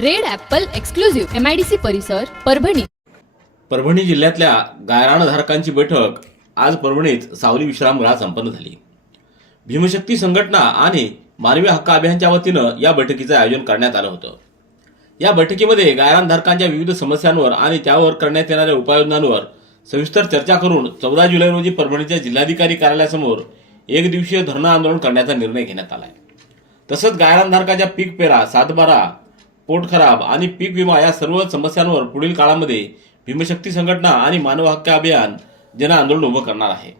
Red apple exclusive MIDC परिसर परभणी. परभणी जिल्ह्यातल्या गायराणधारकांची बैठक आज परभणीत सावली विश्रामगृहात संपन्न झाली. भीमशक्ती संघटना आणि मानवी हक्क अभियानच्या वतीनं या बैठकीचं आयोजन करण्यात आलं होतं. या बैठकीमध्ये गायरानधारकांच्या विविध समस्यांवर आणि त्यावर करण्यात येणाऱ्या उपाययोजनांवर सविस्तर चर्चा करून चौदा जुलै रोजी परभणीच्या जिल्हाधिकारी कार्यालयासमोर एक दिवसीय धरणं आंदोलन करण्याचा निर्णय घेण्यात आला आहे तसंच गायरानधारकाच्या पीक पेरा सातबारा पोट खराब आणि पीक विमा या सर्व समस्यांवर पुढील काळामध्ये भीमशक्ती संघटना आणि मानव हक्क अभियान जन आंदोलन उभं करणार आहे.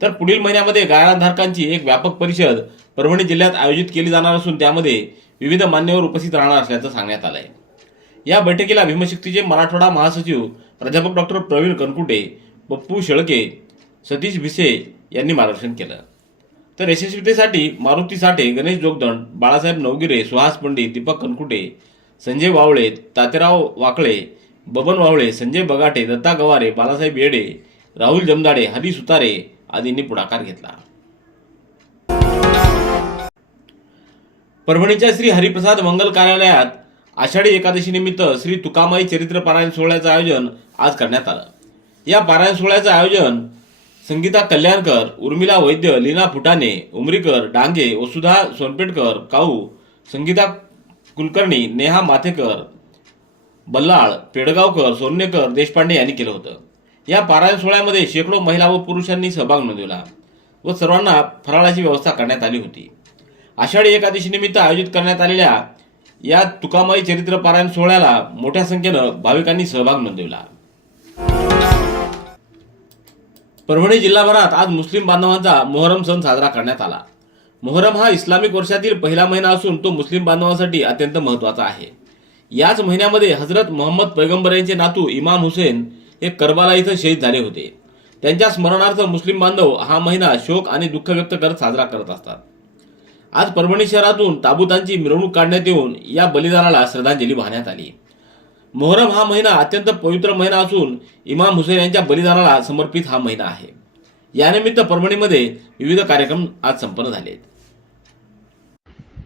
तर पुढील महिन्यामध्ये गायनाधारकांची एक व्यापक परिषद परभणी जिल्ह्यात आयोजित केली जाणार असून त्यामध्ये विविध मान्यवर उपस्थित राहणार असल्याचं सांगण्यात आलंय. या बैठकीला भीमशक्तीचे मराठवाडा महासचिव प्राध्यापक डॉक्टर प्रवीण कनकुटे पप्पू शेळके सतीश भिसे यांनी मार्गदर्शन केलं. तर यशस्वीतेसाठी मारुती साठे गणेश जोगदंड बाळासाहेब नवगिरे सुहास पंडित दीपक कनकुटे संजय वावळे तातेराव वाकळे बबन वावळे संजय बगाटे दत्ता गवारे बालासाहेब येडे राहुल जमदाडे हरी सुतारे आदींनी पुढाकार घेतला. परभणीच्या श्री हरिप्रसाद मंगल कार्यालयात आषाढी एकादशीनिमित्त श्री तुकामाई चरित्र पारायण सोहळ्याचं आयोजन आज करण्यात आलं. या पारायण सोहळ्याचं आयोजन संगीता कल्याणकर उर्मिला वैद्य लीना फुटाणे उमरीकर डांगे वसुधा सोनपेटकर काऊ संगीता कुलकर्णी नेहा माथेकर बल्लाळ पेडगावकर सोन्नेकर देशपांडे यांनी केलं होतं. या पारायण सोहळ्यामध्ये शेकडो महिला व पुरुषांनी सहभाग नोंदवला व सर्वांना फराळाची व्यवस्था करण्यात आली होती. आषाढी एकादशीनिमित्त आयोजित करण्यात आलेल्या या तुकामाई चरित्र पारायण सोहळ्याला मोठ्या संख्येनं भाविकांनी सहभाग नोंदवला. परभणी जिल्हाभरात आज मुस्लिम बांधवांचा मोहरम सण साजरा करण्यात आला. मोहरम हा इस्लामिक वर्षातील पहिला महिना असून तो मुस्लिम बांधवांसाठी अत्यंत महत्त्वाचा आहे. याच महिन्यामध्ये हजरत मोहम्मद पैगंबर यांचे नातू इमाम हुसेन हे करबाला इथं शहीद झाले होते. त्यांच्या स्मरणार्थ मुस्लिम बांधव हा महिना शोक आणि दुःख व्यक्त करत साजरा करत असतात. आज परभणी शहरातून ताबुतांची मिरवणूक काढण्यात येऊन या बलिदानाला श्रद्धांजली वाहण्यात आली. मोहरम हा महिना अत्यंत पवित्र महिना असून इमाम हुसेन यांच्या बलिदानाला समर्पित हा महिना आहे. यानिमित्त परभणीमध्ये विविध कार्यक्रम आज संपन्न झाले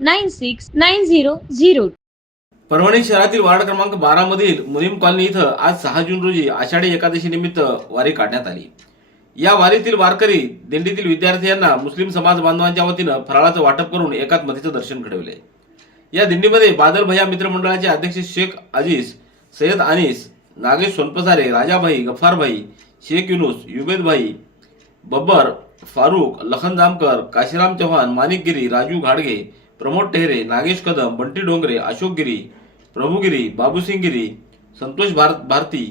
nine six nine zero zero Parbhani शहरातील वार्ड क्रमांक बारा मधील मुनीम कॉलनी इथं आज सहा जून रोजी आषाढी एकादशी निमित्त वारी काढण्यात आली या वारीतील वारकरी दिंडीतील विद्यार्थी यांना मुस्लिम समाज बांधवांच्या वतीनं फराळाचं वाटप करून एकात्मतेचं दर्शन घडवले या दिंडीमध्ये बादल भैया मित्रमंडळाचे अध्यक्ष शेख अजीज सय्यद अनिस नागेश सोनपसारे राजाभाई गफारभाई शेख युनुस युबेदभाई बब्बर फारूक लखन जामकर काशीराम चव्हाण माणिकगिरी राजू घाडगे Pramod There Nagesh Kadam Bunty Dongre Ashok Giri Prabhugiri Babusing Giri Santosh Bharat Bharati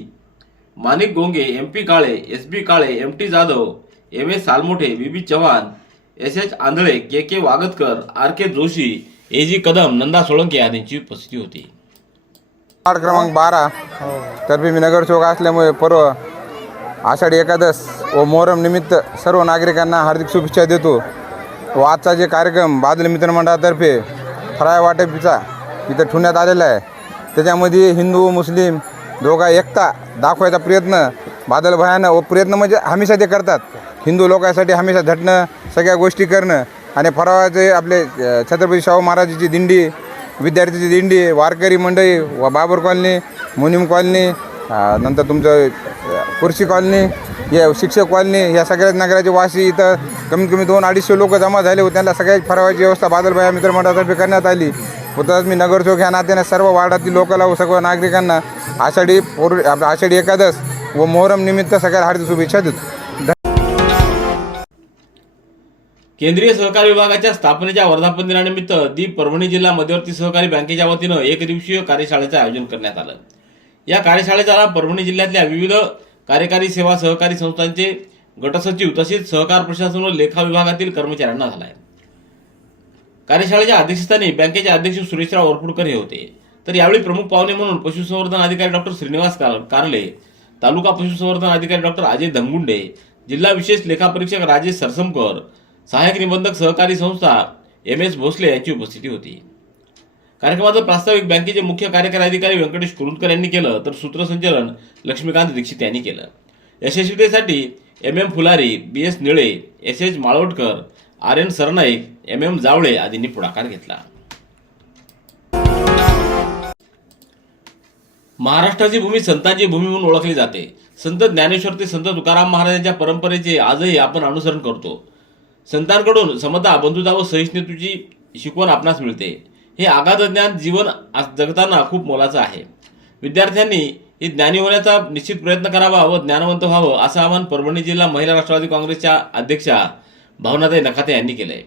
Manik Gonge M P Kale S B Kale M T Jadhav M S Salmothe B B Chavan S H Andhale K K Wagatkar R K Joshi A G Kadam Nanda Solanke आदींची उपस्थिती होती. Ward क्रमांक बारा. तर्फे मी नगरसेवक असल्यामुळे पर्व आषाढी एकादश व मोहरम निमित्त सर्व नागरिकांना हार्दिक शुभेच्छा देतो. व आजचा जे कार्यक्रम बादल मित्रमंडळातर्फे फराय वाटपीचा इथं ठेवण्यात आलेला आहे. त्याच्यामध्ये हिंदू मुस्लिम दोघा एकता दाखवायचा प्रयत्न बादल भयानं व प्रयत्न म्हणजे हमेशा ते करतात. हिंदू लोकांसाठी हमेशा झटणं सगळ्या गोष्टी करणं आणि फरावाचे आपले छत्रपती शाहू महाराजाची दिंडी विद्यार्थ्याची दिंडी वारकरी मंडळी व बाबर कॉलनी मुनिम कॉलनी नंतर तुमचं कुर्शी कॉलनी या शिक्षक कॉलनी या सगळ्याच नगराचे वाशी इथं कमीत कमी दोन अडीचशे लोक जमा झाले होते. त्यांना सगळ्याच फरावाची व्यवस्था बादलबाया मित्रमंडळातर्फे करण्यात आली. व मी नगरचौक ह्या नात्याने सर्व वार्डातील लोकांना व सर्व नागरिकांना आषाढी पौर आषाढी एकादश व मोहरम निमित्त सगळ्या हार्दिक शुभेच्छा देतो. केंद्रीय सहकारी विभागाच्या स्थापनेच्या वर्धापन दिनानिमित्त दीप परभणी जिल्हा मध्यवर्ती सहकारी बँकेच्या वतीनं एक दिवसीय कार्यशाळेचं आयोजन करण्यात आलं. या कार्यशाळेचा लाभ परभणी जिल्ह्यातल्या विविध कार्यकारी सेवा सहकारी संस्थांचे गटसचिव तसेच सहकार प्रशासन व लेखा विभागातील कर्मचाऱ्यांना झाला आहे कार्यशाळेच्या अध्यक्षस्थानी बँकेचे अध्यक्ष सुरेशराव वरपुडकर हे होते. तर यावेळी प्रमुख पाहुणे म्हणून पशुसंवर्धन अधिकारी डॉक्टर श्रीनिवास कार- कारले तालुका पशुसंवर्धन अधिकारी डॉक्टर अजय धनगुंडे जिल्हा विशेष लेखापरीक्षक राजेश सरसमकर सहाय्यक निबंधक सहकारी संस्था एम एस भोसले यांची उपस्थिती होती. कार्यक्रमाचं प्रास्ताविक बँकेचे मुख्य कार्यकारी अधिकारी व्यंकटेश कुरुंदकर यांनी केलं तर सूत्रसंचालन लक्ष्मीकांत दीक्षित यांनी केलं. यशस्वीतेसाठी M M Phulari B S Nile S H Malvatkar R N Sarnaik M M Javale आदींनी पुढाकार घेतला. महाराष्ट्राची भूमी संतांची भूमी म्हणून ओळखली जाते. संत ज्ञानेश्वर ते संत तुकाराम महाराजांच्या परंपरेचे आजही आपण अनुसरण करतो. संतांकडून समता बंधुता व सहिष्णुतेची शिकवण आपणास मिळते. हे आगाध ज्ञान जीवन आज जगताना खूप मोलाचं आहे. विद्यार्थ्यांनी हे ज्ञानी होण्याचा निश्चित प्रयत्न करावा व ज्ञानवंत व्हावं असं आवाहन परभणी जिल्हा महिला राष्ट्रवादी काँग्रेसच्या अध्यक्षा भावनाताई नखाते यांनी केलं आहे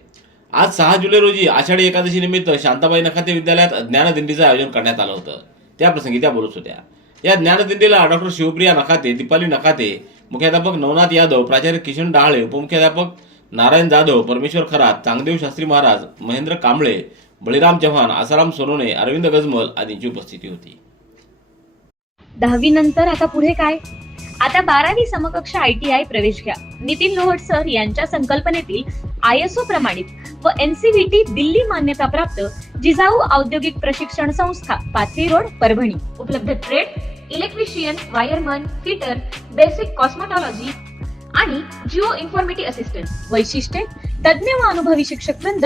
आज सहा जुलै रोजी आषाढी एकादशी निमित्त शांताबाई नखाते विद्यालयात ज्ञानदिंडीचं आयोजन करण्यात आलं होतं. त्याप्रसंगी त्या बोलत होत्या. या ज्ञानदिंडीला डॉक्टर शिवप्रिया नखाते दीपाली नखाते मुख्याध्यापक नवनाथ यादव प्राचार्य किशन डहाळे उपमुख्याध्यापक नारायण जाधव परमेश्वर खरात चांगदेव शास्त्री महाराज महेंद्र कांबळे बळीराम चव्हाण आसाराम सोनोने अरविंद गजमल आदींची उपस्थिती होती. दहावी नंतर आता पुढे काय? आता बारावी समकक्ष आय टी आय प्रवेश घ्या. नितीन लोहट सर यांच्या संकल्पनेतील आय एस ओ प्रमाणित व एनसीव्हीटी दिल्ली मान्यता प्राप्त जिजाऊ औद्योगिक प्रशिक्षण संस्था पाथरी रोड परभणी. उपलब्ध trade electrician wireman fitter basic cosmetology आणि जिओ इन्फॉर्मेटिव्ह असिस्टंट वैशिष्ट्ये तज्ज्ञ व अनुभवी शिक्षक वृंद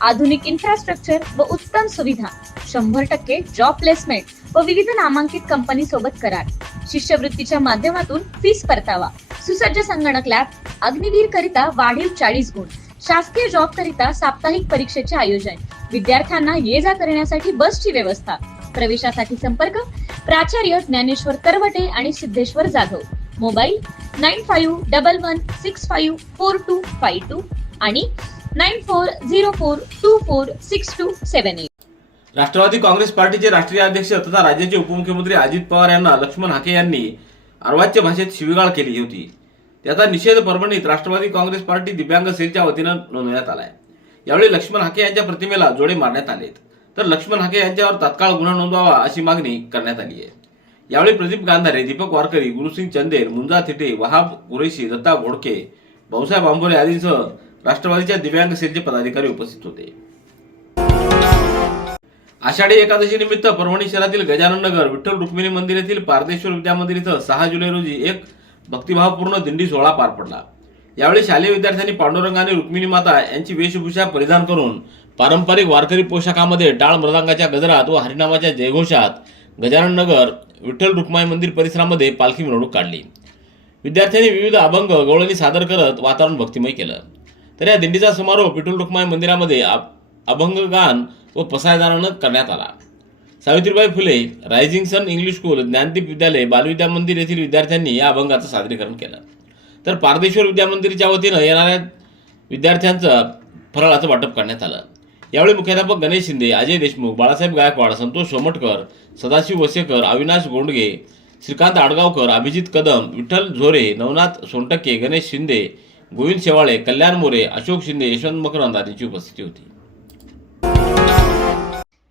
आधुनिक इन्फ्रास्ट्रक्चर व उत्तम सुविधा शंभर टक्के जॉब प्लेसमेंट व विविध नामांकित कंपनी सोबत करार. शिष्यवृत्तीच्या माध्यमातून फीस परतावा. सुसज्ज संगणक लॅब अग्निवीर करिता वाढीव चाळीस गुण. शासकीय जॉब करिता साप्ताहिक परीक्षेचे आयोजन. विद्यार्थ्यांना ये जा करण्यासाठी बसची व्यवस्था. प्रवेशासाठी संपर्क. प्राचार्य ज्ञानेश्वर तरवटे आणि Siddheshwar Jadhav. Mobile nine five double one six five four two five two आणि nine four zero four two four six two seven eight. Rashtrawadi Congress पार्टीचे राष्ट्रीय अध्यक्ष तथा राज्याचे उपमुख्यमंत्री अजित पवार यांना लक्ष्मण हाके यांनी अर्वाच्य भाषेत शिवीगाळ केली होती. त्याचा निषेध परभणीत राष्ट्रवादी काँग्रेस पार्टी दिव्यांग सेलच्या वतीनं नोंदवण्यात आलाय. यावेळी लक्ष्मण हाके यांच्या प्रतिमेला जोडे मारण्यात आलेत. तर लक्ष्मण हाके यांच्यावर तात्काळ गुन्हा नोंदवावा अशी मागणी करण्यात आली आहे. यावेळी प्रदीप गांधारे दीपक वारकरी गुरुसिंग चंदेर मुंजा थिटे वहाब कुरेशी दत्ता घोडके भाऊसाहेब आंबोरे आदींसह राष्ट्रवादीच्या दिव्यांग सेलचे पदाधिकारी उपस्थित होते. आषाढी एकादशी निमित्त परभणी शहरातील गजानन नगर विठ्ठल रुक्मिणी मंदिर येथील पारदेश्वर विद्या मंदिर इथं सहा जुलै रोजी एक भक्तिभावपूर्ण दिंडी सोहळा पार पडला. यावेळी शालेय विद्यार्थ्यांनी पांडुरंग आणि रुक्मिणी माता यांची वेशभूषा परिधान करून पारंपरिक वारकरी पोशाखामध्ये डाळ मृदांगाच्या गजरात व हरिनामाच्या जयघोषात गजानन नगर विठ्ठल रुक्माई मंदिर परिसरामध्ये पालखी मिरवणूक काढली. विद्यार्थ्यांनी विविध अभंग गवळणी सादर करत वातावरण भक्तिमय केलं. तर या दिंडीचा समारोप विठ्ठल रुक्माई मंदिरामध्ये अभंगगान व पसायदानानं करण्यात आला. Savitribai Phule rising sun English school Dnyandeep विद्यालय बालविद्या मंदिर येथील विद्यार्थ्यांनी या अभंगाचं सादरीकरण केलं. तर पारदेश्वर विद्यामंदिरच्या वतीनं येणाऱ्या विद्यार्थ्यांचं फराळाचं वाटप करण्यात आलं. यावेळी मुख्याध्यापक गणेश शिंदे अजय देशमुख बाळासाहेब गायकवाड संतोष सोमटकर सदाशिव वसेकर अविनाश गोंडगे श्रीकांत आडगावकर अभिजित कदम विठ्ठल झोरे नवनाथ सोनटक्के गणेश शिंदे गोविंद शेवाळे कल्याण मोरे अशोक शिंदे यशवंत मकरंद आदींची उपस्थिती होती.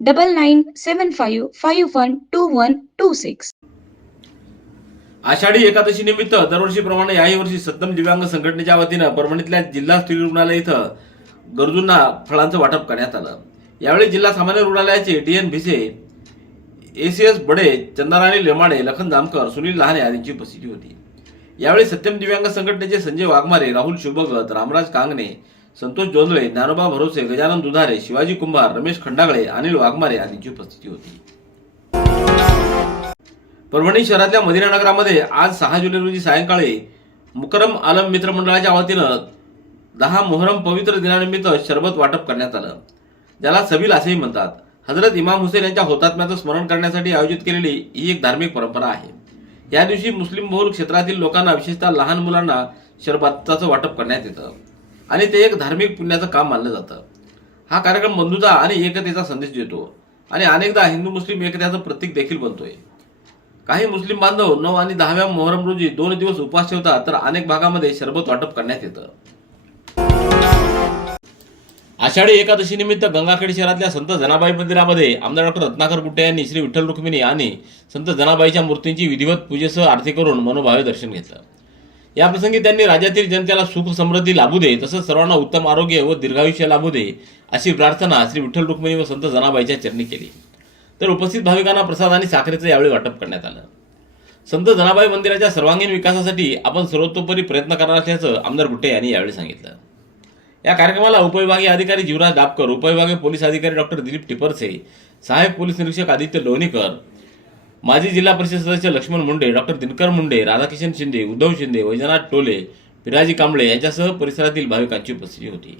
double nine seven five five one two one two six Ashadhi Ekadashi निमित्त दरवर्षीप्रमाणे याही वर्षी सत्तम दिव्यांग संघटनेच्या वतीनं परभणीतल्या जिल्हा स्त्री रुग्णालय इथं गरजूंना फळांचं वाटप करण्यात आलं. यावेळी जिल्हा सामान्य रुग्णालयाचे D N Bhise ACS Bade Chandarani Lemade Lakhan Jamkar Sunil Lahane आदींची उपस्थिती होती. यावेळी सत्यम दिव्यांग संघटनेचे संजय वाघमारे राहुल शुभगत रामराज कांगणे संतोष जोंधळे ज्ञानोबा भरोसे गजानन दुधारे शिवाजी कुंभार रमेश खंडागळे अनिल वाघमारे आदींची उपस्थिती होती. परभणी शहरातल्या मदिना नगरामध्ये आज सहा जुलै रोजी सायंकाळी मुकरम आलम मित्र मंडळाच्या वतीनं दहा मोहरम पवित्र दिनानिमित्त शरबत वाटप करण्यात आलं. ज्याला सबिल असेही म्हणतात. हजरत इमाम हुसेन यांच्या होतात्म्याचं स्मरण करण्यासाठी आयोजित केलेली ही एक धार्मिक परंपरा आहे. या दिवशी मुस्लिम बहुल क्षेत्रातील लोकांना विशेषतः लहान मुलांना शरबताचं वाटप करण्यात येतं. आणि ते एक धार्मिक पुण्याचं काम मानलं जातं. हा कार्यक्रम बंधुता आणि एकतेचा संदेश देतो. आणि अनेकदा हिंदू मुस्लिम एकतेचं प्रतीक देखील बनतोय. काही मुस्लिम बांधव नऊ आणि दहाव्या मोहरम रोजी दोन दिवस उपवास ठेवतात तर अनेक भागामध्ये शरबत वाटप करण्यात येतं. आषाढी एकादशी निमित्त गंगाखेड शहरातल्या संत जनाबाई मंदिरामध्ये आमदार डॉक्टर रत्नाकर गुट्टे यांनी श्री विठ्ठल रुक्मिणी आणि संत जनाबाईच्या मूर्तींची विधिवत पूजेसह आरती करून मनोभावे दर्शन घेतलं. याप्रसंगी त्यांनी राज्यातील जनतेला सुख समृद्धी लाभू दे तसंच सर्वांना उत्तम आरोग्य व दीर्घायुष्य लाभू दे अशी प्रार्थना श्री विठ्ठल रुक्मिणी व संत जनाबाईच्या चरणी केली. तर उपस्थित भाविकांना प्रसाद आणि साखरेचं यावेळी वाटप करण्यात आलं. संत जनाबाई मंदिराच्या सर्वांगीण विकासासाठी आपण सर्वतोपरी प्रयत्न करणार असल्याचं आमदार गुट्टे यांनी यावेळी सांगितलं. या कार्यक्रमाला उपविभागीय अधिकारी जीवराज दाबकर उपविभागीय पोलीस अधिकारी डॉक्टर दिलीप टिपरसे सहाय्यक पोलीस निरीक्षक आदित्य लोणीकर माजी जिल्हा परिषद सदस्य लक्ष्मण मुंडे डॉक्टर दिनकर मुंडे राधाकिशन शिंदे उद्धव शिंदे वैजनाथ टोले पिराजी कांबळे यांच्यासह परिसरातील भाविकांची उपस्थिती होती.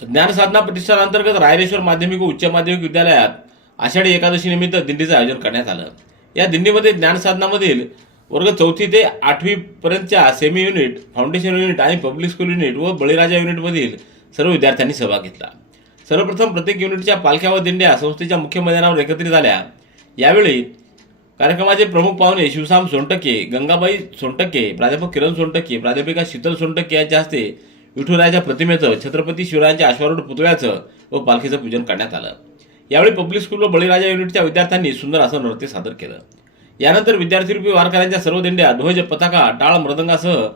ज्ञानसाधना प्रतिष्ठानांतर्गत रायरेश्वर माध्यमिक व उच्च माध्यमिक विद्यालयात आषाढी एकादशी निमित्त दिंडीचं आयोजन करण्यात आलं. या दिंडीमध्ये ज्ञानसाधनामधील वर्ग चौथी ते आठवी पर्यंतच्या सेमी युनिट फाउंडेशन युनिट आणि पब्लिक स्कूल युनिट व बळीराजा युनिटमधील सर्व विद्यार्थ्यांनी सहभाग घेतला. सर्वप्रथम प्रत्येक युनिटच्या पालख्या व दिंड्या संस्थेच्या मुख्य मैदानावर एकत्रित झाल्या. यावेळी कार्यक्रमाचे प्रमुख पाहुणे शिवसाम सोनटके गंगाबाई सोनटके प्राध्यापक किरण सोनटके प्राध्यापिका शीतल सोनटके यांच्या हस्ते विठुरायाच्या प्रतिमेचं छत्रपती शिवरायांच्या अश्वारूढ पुतळ्याचं व पालखीचं पूजन करण्यात आलं. यावेळी पब्लिक स्कूल व बळीराजा युनिटच्या विद्यार्थ्यांनी सुंदर असं नृत्य सादर केलं. यानंतर विद्यार्थीरूपी वारकऱ्यांच्या सर्व दिंड्या ध्वज पताका टाळ मृदंगासह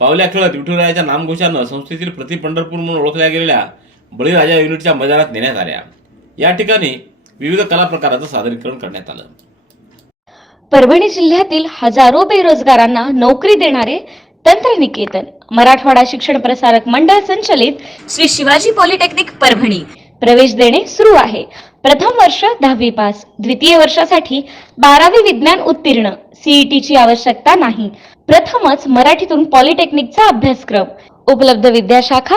पावल्या खेळत विठुरायाच्या नामघोषानं संस्थेतील प्रति पंढरपूर म्हणून ओळखल्या गेलेल्या बळीराजा युनिटच्या मैदानात नेण्यात आल्या. या ठिकाणी विविध कला प्रकाराचं सादरीकरण करण्यात आलं. परभणी जिल्ह्यातील हजारो बेरोजगारांना नोकरी देणारे तंत्रनिकेतन मराठवाडा शिक्षण प्रसारक मंडळ संचलित श्री शिवाजी पॉलिटेक्निक परभणी. प्रवेश देणे सुरू आहे. प्रथम वर्ष दहावी पास द्वितीय वर्षासाठी बारावी विज्ञान उत्तीर्ण सीईटी ची आवश्यकता नाही. प्रथमच मराठीतून पॉलिटेक्निकचा अभ्यासक्रम. उपलब्ध विद्याशाखा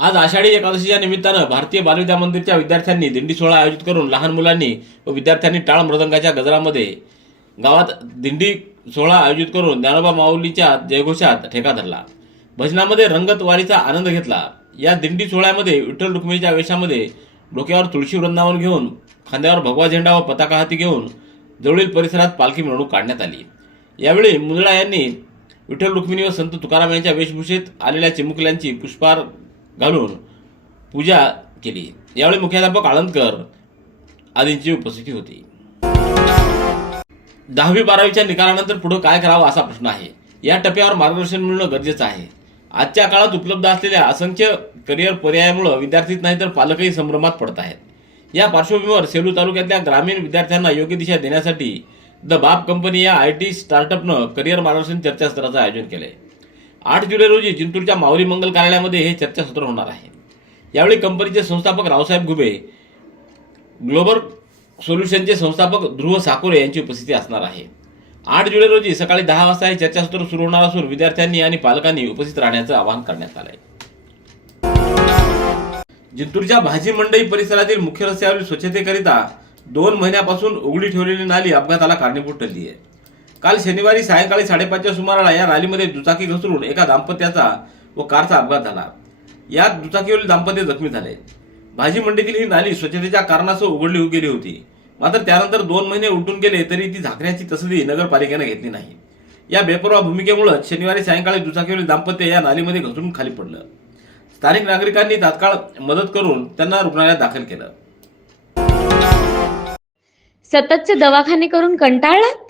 आज आषाढी एकादशीच्या निमित्तानं भारतीय बालविद्या मंदिरच्या विद्यार्थ्यांनी दिंडी सोहळा आयोजित करून लहान मुलांनी व विद्यार्थ्यांनी टाळ मृदंगाच्या गजरामध्ये गावात दिंडी सोहळा आयोजित करून ज्ञानोबा माऊलीच्या जयघोषात ठेका धरला. भजनामध्ये रंगत वारीचा आनंद घेतला. या दिंडी सोहळ्यामध्ये विठ्ठल रुक्मिणीच्या वेशामध्ये डोक्यावर तुळशी वृंदावन घेऊन खांद्यावर भगवा झेंडा व पताका हाती घेऊन जवळील परिसरात पालखी मिरवणूक काढण्यात आली. यावेळी मुंदळा यांनी विठ्ठल रुक्मिणी व संत तुकाराम यांच्या वेशभूषेत आलेल्या चिमुकल्यांची पुष्पार घालून पूजा केली. यावेळी मुख्याध्यापक आळंदकर आदींची उपस्थिती होती. दहावी बारावीच्या निकालानंतर पुढे काय करावं असा प्रश्न आहे. या टप्प्यावर मार्गदर्शन मिळणं गरजेचं आहे. आजच्या काळात उपलब्ध असलेल्या असंख्य करिअर पर्यायामुळे विद्यार्थीच नाही तर पालकही संभ्रमात पडत आहेत. या पार्श्वभूमीवर सेलू तालुक्यातल्या ग्रामीण विद्यार्थ्यांना योग्य दिशा देण्यासाठी द बाप कंपनी या आय टी स्टार्टअपनं करिअर मार्गदर्शन चर्चासत्राचं आयोजन केलंय. आठ जुलै रोजी जिंतूरच्या माऊली मंगल कार्यालयामध्ये हे चर्चासत्र होणार आहे. यावेळी कंपनीचे संस्थापक रावसाहेब घुबे ग्लोबल सोल्युशनचे संस्थापक ध्रुव साकोरे यांची उपस्थिती असणार आहे. आठ जुलै रोजी सकाळी दहा वाजता हे चर्चासत्र सुरू होणार असून विद्यार्थ्यांनी आणि पालकांनी उपस्थित राहण्याचं आवाहन करण्यात आलंय. जिंतूरच्या भाजी मंडई परिसरातील मुख्य रस्त्यावरील स्वच्छतेकरिता दोन महिन्यापासून उघडी ठेवलेली नाली अपघाताला कारणीभूत ठरली आहे काल शनिवारी सायंकाळी साडेपाचच्या सुमाराला या नालीमध्ये दुचाकी घसरून एका दाम्पत्याचा व कारचा अपघात झाला. यात दुचाकीवरील दाम्पत्य जखमी झाले. भाजी मंडईतील ही नाली स्वच्छतेच्या कारणासह उघडली गेली होती. मात्र त्यानंतर दोन महिने उलटून गेले तरी ती झाकण्याची तसदी नगरपालिकेनं घेतली नाही. या बेपरवा भूमिकेमुळे शनिवारी सायंकाळी दुचाकीवरील दाम्पत्य या नालीमध्ये घसरून खाली पडलं. स्थानिक नागरिकांनी तात्काळ मदत करून त्यांना रुग्णालयात दाखल केलं. सततचे दवाखाने करून कंटाळलात?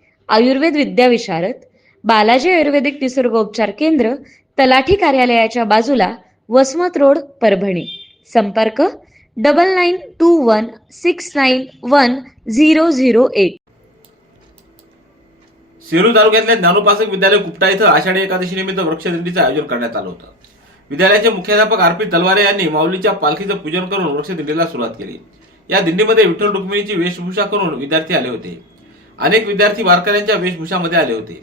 आयुर्वेद विद्याविशारद बालाजी आयुर्वेदिक निसर्गोपचार केंद्र तलाठी कार्यालयाच्या बाजूला वसमत रोड परभणी. संपर्क double nine two one six nine one zero zero eight Selu तालुक्यातल्या ज्ञानोपासक विद्यालय कुपटा इथं आषाढी एकादशी निमित्त वृक्षदिंडीचं आयोजन करण्यात आलं होतं. विद्यालयाचे मुख्याध्यापक आरपी तलवारे यांनी माऊलीच्या पालखीचं पूजन करून वृक्षदिंडीला सुरुवात केली. या दिंडीमध्ये विठ्ठल रुक्मिणीची वेशभूषा करून विद्यार्थी आले होते. अनेक विद्यार्थी वारकऱ्यांच्या वेशभूषामध्ये आले होते.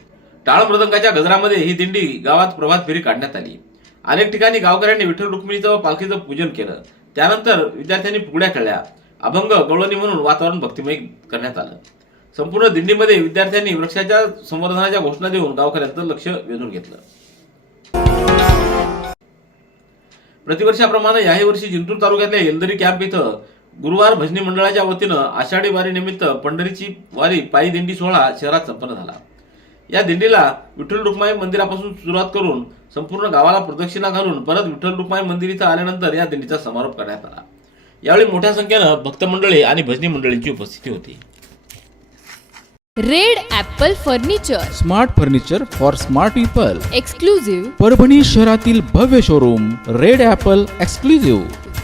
टाळ मृदंगाच्या गजरामध्ये ही दिंडी गावात प्रभात फेरी काढण्यात आली. अनेक ठिकाणी गावकऱ्यांनी विठ्ठल रुक्मिणीचं व पालखीचं पूजन केलं. त्यानंतर विद्यार्थ्यांनी फुगड्या खेळल्या. अभंग गवळणी म्हणून वातावरण भक्तिमय करण्यात आलं. संपूर्ण दिंडीमध्ये विद्यार्थ्यांनी वृक्षाच्या संवर्धनाच्या घोषणा देऊन गावकऱ्यांचं लक्ष वेधून घेतलं. प्रतिवर्षाप्रमाणे याही वर्षी जिंतूर तालुक्यातल्या येलदरी कॅम्प इथं गुरुवार भजनी मंडळाच्या वतीनं आषाढी वारी निमित्त पंढरीची वारी पायी दिंडी सोहळा शहरात संपन्न झाला. या दिंडीला विठ्ठल रुक्माई मंदिरापासून सुरुवात करून संपूर्ण गावाला प्रदक्षिणा घालून परत विठ्ठल रुक्माई मंदिर इथं आल्यानंतर या दिंडीचा समारोप करण्यात आला. यावेळी मोठ्या संख्येनं भक्त मंडळी आणि भजनी मंडळींची उपस्थिती होती. Red apple furniture. Smart furniture for smart people. Exclusive Parbhani शहरातील भव्य शोरूम रेड ॲपल एक्सक्लुझिव्ह.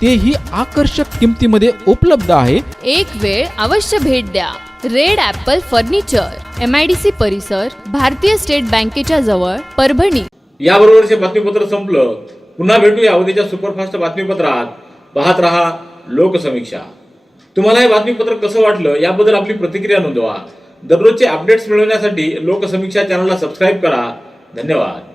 तेही आकर्षक किमतीमध्ये उपलब्ध आहे. एक वेळ अवश्य भेट द्या. Red apple furniture M I D C परिसर भारतीय स्टेट बँकेच्या जवळ परभणी. याबरोबरचे बातमीपत्र संपलं पुन्हा भेटूया उद्याच्या सुपरफास्ट बातमीपत्रात. पाहत रहा लोकसमीक्षा. तुम्हाला हे बातमीपत्र कसं वाटलं याबद्दल आपली प्रतिक्रिया नोंदवा. दररोजचे अपडेट्स मिळवण्यासाठी लोकसमीक्षा चॅनलला सबस्क्राईब करा. धन्यवाद.